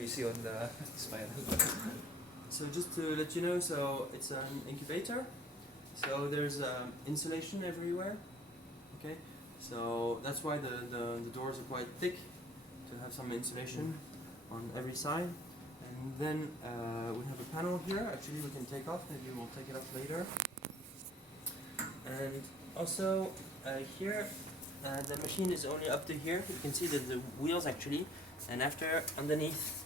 you see on the spider. So just to let you know, so it's an incubator. So there's insulation everywhere. Okay, so that's why the doors are quite thick to have some insulation on every side. And then we have a panel here. Actually, we can take off. Maybe we'll take it off later. And also here, the machine is only up to here. You can see that the wheels actually, and after underneath,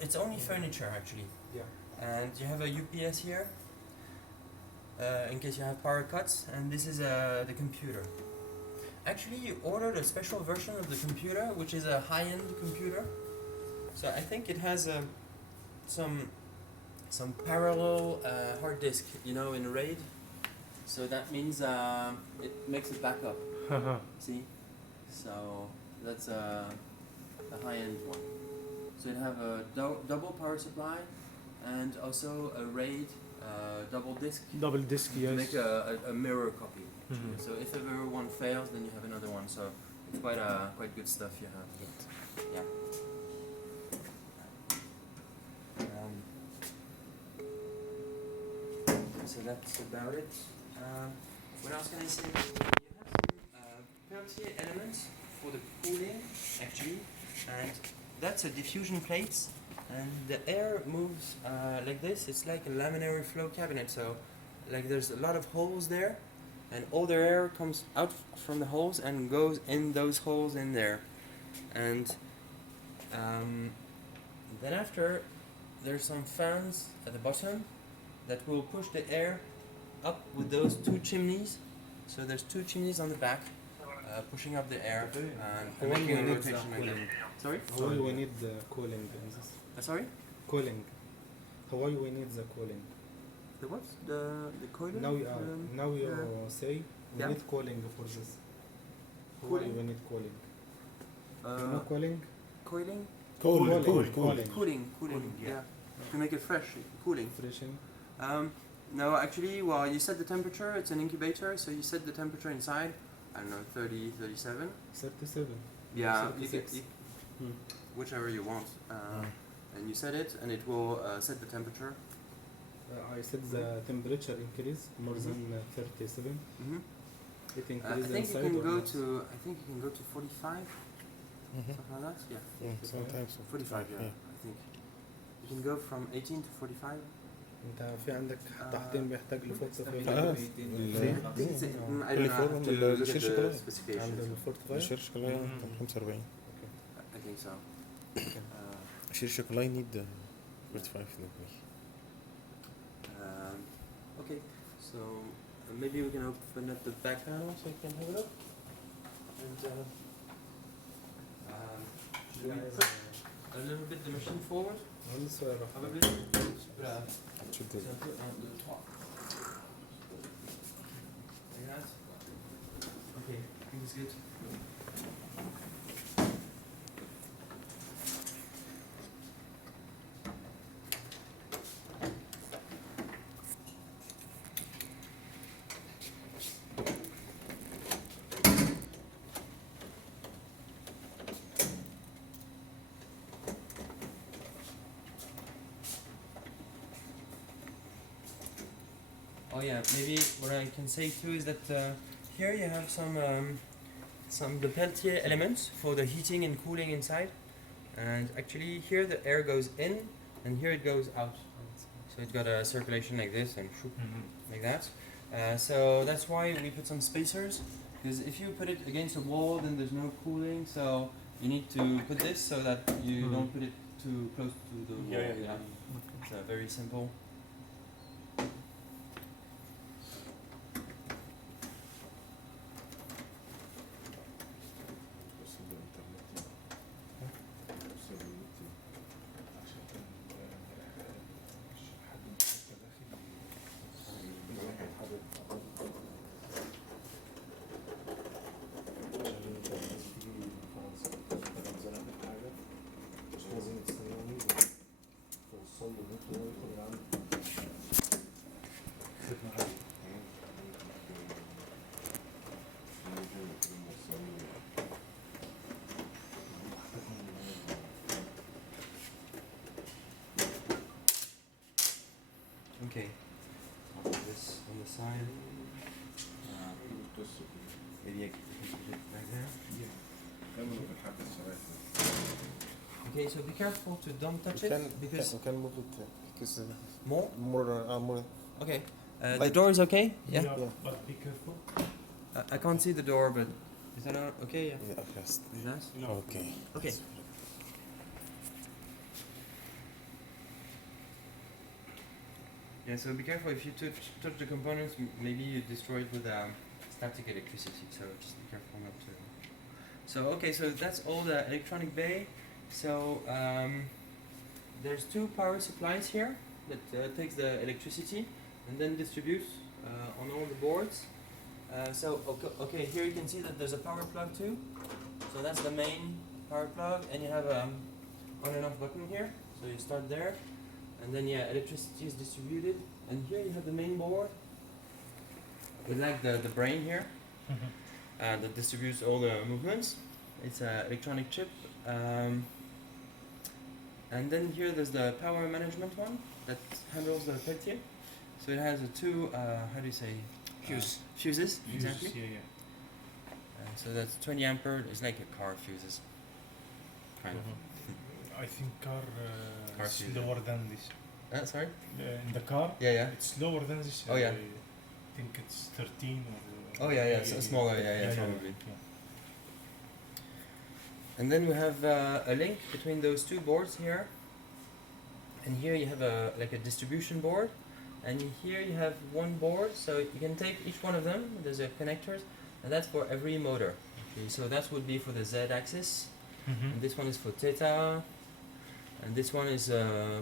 it's only furniture actually. Yeah. And you have a UPS here, in case you have power cuts, and this is the computer. Actually, you ordered a special version of the computer, which is a high-end computer. So I think it has some parallel hard disk, you know, in RAID. So that means it makes a backup. See? So that's the high-end one. So it have a double power supply and also a RAID double disk. Double disk, To yes. make a mirror copy. So if ever one fails, then you have another one. So it's quite good stuff you have. Yeah. So that's about it. What else can I say? You have some Peltier elements for the cooling, actually, and that's a diffusion plate, and the air moves like this. It's like a laminary flow cabinet, so like there's a lot of holes there, and all the air comes out from the holes and goes in those holes in there, and then after there's some fans at the bottom that will push the air up with those two chimneys. So there's two chimneys on the back pushing up the air and making a rotation like that. Sorry? How will we need the cooling in this? Sorry? Cooling. How will we need the cooling? The what? The coiling? Now you say we need cooling for this. How will Cooling? we need cooling? You know cooling? Coiling? Cooling. Yeah. To make it fresh, cooling. Freshing. No, actually, well, you set the temperature. It's an incubator, so you set the temperature inside. I don't know, 30, 37. 37. Yeah, you 36. whichever you want. And you set it, and it will set the temperature. I set the temperature increase more than 37. Mm-hmm. It I increases think you inside can or go not? to. I think you can go to 45. Something like that. Yeah. Sometimes. 45. Yeah. I think you can go from 18 to 45. انت في عندك تحطيم بيحتاج لفوق I don't اللي know. فوق I have من to look at الشير the شوكولاته. specifications. عند الفورتيفاير الشير شوكولاته 45 I think so. الشير شوكولاته need 45 degree. Okay, so maybe we can open up the back panel so you can have a look. And should we put a little bit the machine forward? Probably. Should do. So put on the top. Like that. Okay, I think it's good. Oh yeah, maybe what I can say too is that here you have some the Peltier elements for the heating and cooling inside, and actually here the air goes in and here it goes out. So it's got a circulation like this and shoop, like that. So that's why we put some spacers, because if you put it against a wall then there's no cooling, so you need to put this so that you don't put it too close to the wall. Yeah. It's very simple. لازم تستنوني توصل له ممكن يدخل عند Okay. I'll put this on the side. Maybe I can put it right there. Okay, so be careful to don't touch it because we can move it because more. more. Okay. The Like- door is okay. Yeah. Yeah, but be careful. I can't see the door, but is that okay? Yeah. Yeah, okay. Is that? Okay. Okay. Yeah. So be careful if you touch the components. Maybe you destroy it with static electricity. So just be careful not to. So okay. So that's all the electronic bay. So there's two power supplies here that takes the electricity and then distributes on all the boards. Okay, here you can see that there's a power plug too. So that's the main power plug, and you have on and off button here. So you start there, and then yeah, electricity is distributed. And here you have the main board with like the brain here that distributes all the movements. It's an electronic chip. And then here there's the power management one that handles the Peltier. So it has two, how do you say? Fuses, exactly. Yeah. So that's 20 ampere. It's like a car fuses. Kind of. I think car Car is fuse. lower than this. Sorry? In the car, Yeah. it's lower than this. Oh, yeah. I think it's 13 or. Oh yeah. So smaller. Yeah, probably. And then we have a link between those two boards here. And here you have like a distribution board. And here you have one board, so you can take each one of them. There's a connectors, and that's for every motor. Okay, so that would be for the Z-axis, and this one is for theta, and this one is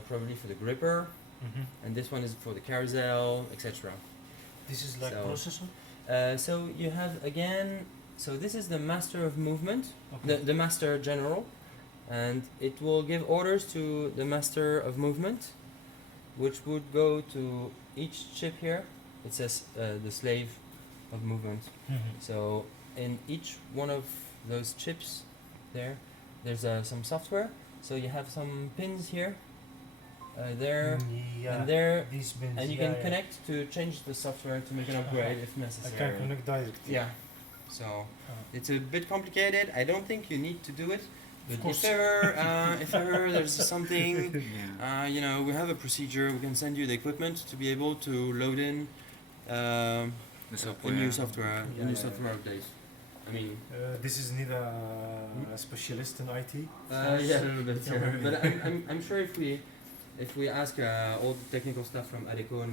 probably for the gripper, and this one is for the carousel, etc. This is like So- processor. So you have again. So this is the master of movement, Okay. the master general, and it will give orders to the master of movement, which would go to each chip here. It says the slave of movement. So in each one of those chips there's some software. So you have some pins here, there, Yeah. and there, These pins. and you can connect to change the software to make an upgrade if I necessary. can connect direct. Yeah. So it's a bit complicated. I don't think you need to do it. But course. if ever there's something, we have a procedure. We can send you the equipment to be able to load in a new software, Yeah, a new yeah, software update. I mean, This is need a specialist in IT. yeah, a little bit. Yeah, Yeah. maybe. But I'm sure if we ask all the technical stuff from Adeco and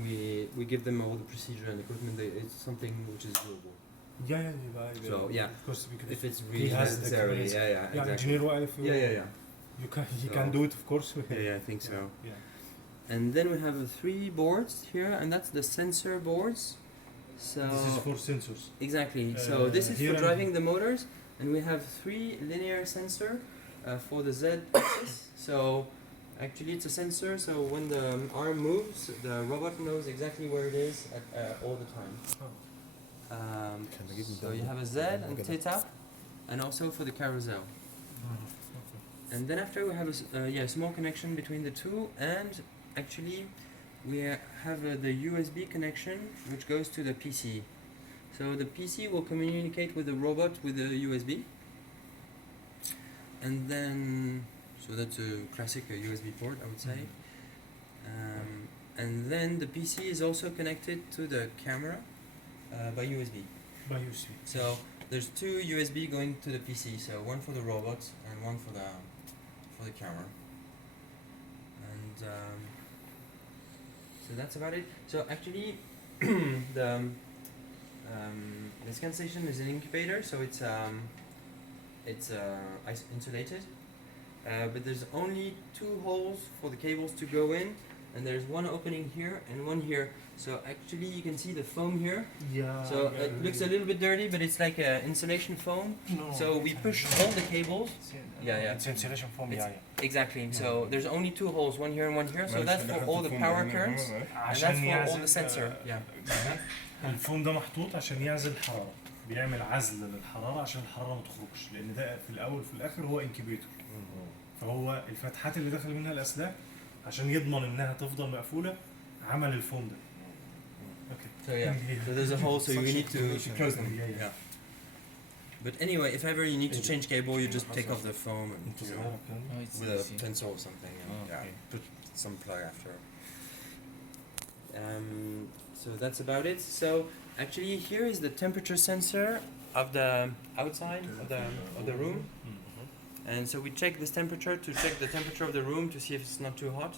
we give them all the procedure and equipment, it's something which is doable. Yeah. So, yeah. Of course, because If it's really has the necessary, experience. yeah, exactly. engineer وعارف Yeah. You can he So- can do it, of course. Yeah, I think so. Yeah. And then we have three boards here, and that's the sensor boards. So This is for sensors. exactly. So this is here for and- driving the motors, and we have three linear sensor for the Z axis. So actually, it's a sensor. So when the arm moves, the robot knows exactly where it is at all the time. Can I give him So the- you have a Z and theta, and also for the carousel. And then after we have a small connection between the two, and actually we have the USB connection which goes to the PC. So the PC will communicate with the robot with the USB. And then, so that's a classic USB port, I would say. And then the PC is also connected to the camera by USB. By USB. So there's two USB going to the PC. So one for the robot and one for the camera. And so that's about it. So actually, the ScanStation is an incubator, so it's insulated. But there's only two holes for the cables to go in, and there's one opening here and one here. So actually you can see the foam here. Yeah. So it looks a little bit dirty, but it's like insulation foam. No, So we push all the cables. Yeah. It's insulation foam. It's- Yeah. Exactly. So there's only two holes, one here and one here. So that's for all the power currents, and that's for all the sensor. Yeah. الفوم ده محطوط عشان يعزل الحرارة، بيعمل عزل للحرارة عشان الحرارة ما تخرجش، لأن ده في الأول وفي الآخر هو انكيبيتور. فهو الفتحات اللي داخل منها الأسلاك عشان يضمن إنها تفضل مقفولة عمل الفوم ده. Okay. So yeah, so there's a hole, so you need to close them. Yeah. Yeah. But anyway, if ever you need to change cable, you just take off the foam and انتوا you صغيرة know, كده. with a pencil or something. And, Oh, yeah, okay. put some plug after. So that's about it. So actually, here is the temperature sensor of the outside of the room. And so we check this temperature to check the temperature of the room to see if it's not too hot.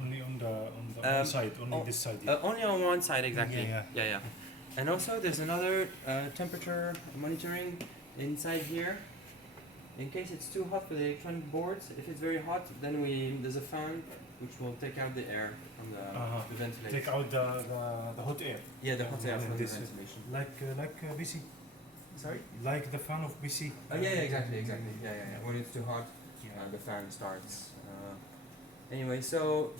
Only on the one side, only this side. Only on one side, exactly. Yeah. And also there's another temperature monitoring inside here. In case it's too hot for the electronic boards, if it's very hot, then there's a fan which will take out the air from the ventilator. Take out the hot air. Yeah, the hot air from the This is ventilation. like BC. Sorry? Like the fan of BC. Oh yeah, exactly. Yeah. When it's too hot, the fan starts. Anyway, so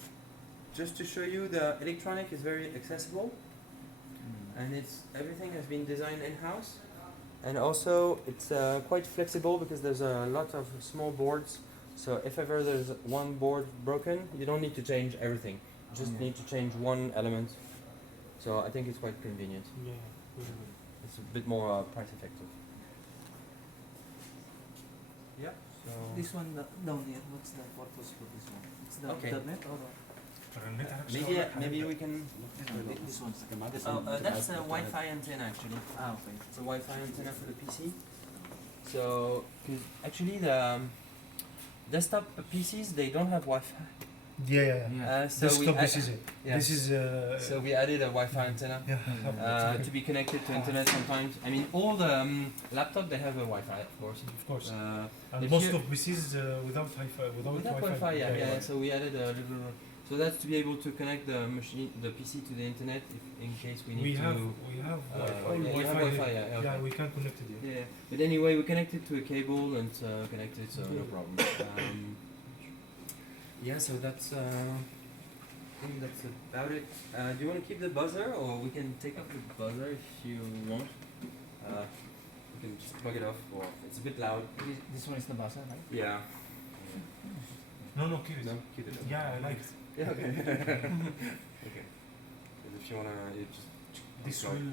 just to show you, the electronic is very accessible, and everything has been designed in-house, and also it's quite flexible because there's a lot of small boards. So if ever there's one board broken, you don't need to change everything. You just need to change one element. So I think it's quite convenient. It's a bit more price effective. Yeah. So This one down here, what's the purpose for this one? It's the Okay. internet or maybe we can. this one's That's a Wi-Fi antenna actually. okay. It's a Wi-Fi antenna for the PC. So, 'cause actually the desktop PCs, they don't have Wi-Fi. So Desktop, we this is it. yeah. This is So we added a Wi-Fi antenna to be connected to internet sometimes. I mean, all the laptop they have a Wi-Fi, of course. of course. Uh, And if most you- of PCs without Wi-Fi. Without Wi-Fi, yeah. So we added a little. So that's to be able to connect the PC to the internet in case we need We to. have all yeah, you have Wi-Fi, yeah, okay. we can connect it here. Yeah, but anyway, we connect it to a cable and connect it, so no problem. Yeah, so that's. I think that's about it. Do you want to keep the buzzer, or we can take off the buzzer if you want? We can just plug it off, or it's a bit loud. This one is the buzzer, right? Yeah. No, keep it. No, keep it. Yeah, I like it. Yeah. Okay. Okay. 'Cause if you wanna, you just. This plug. will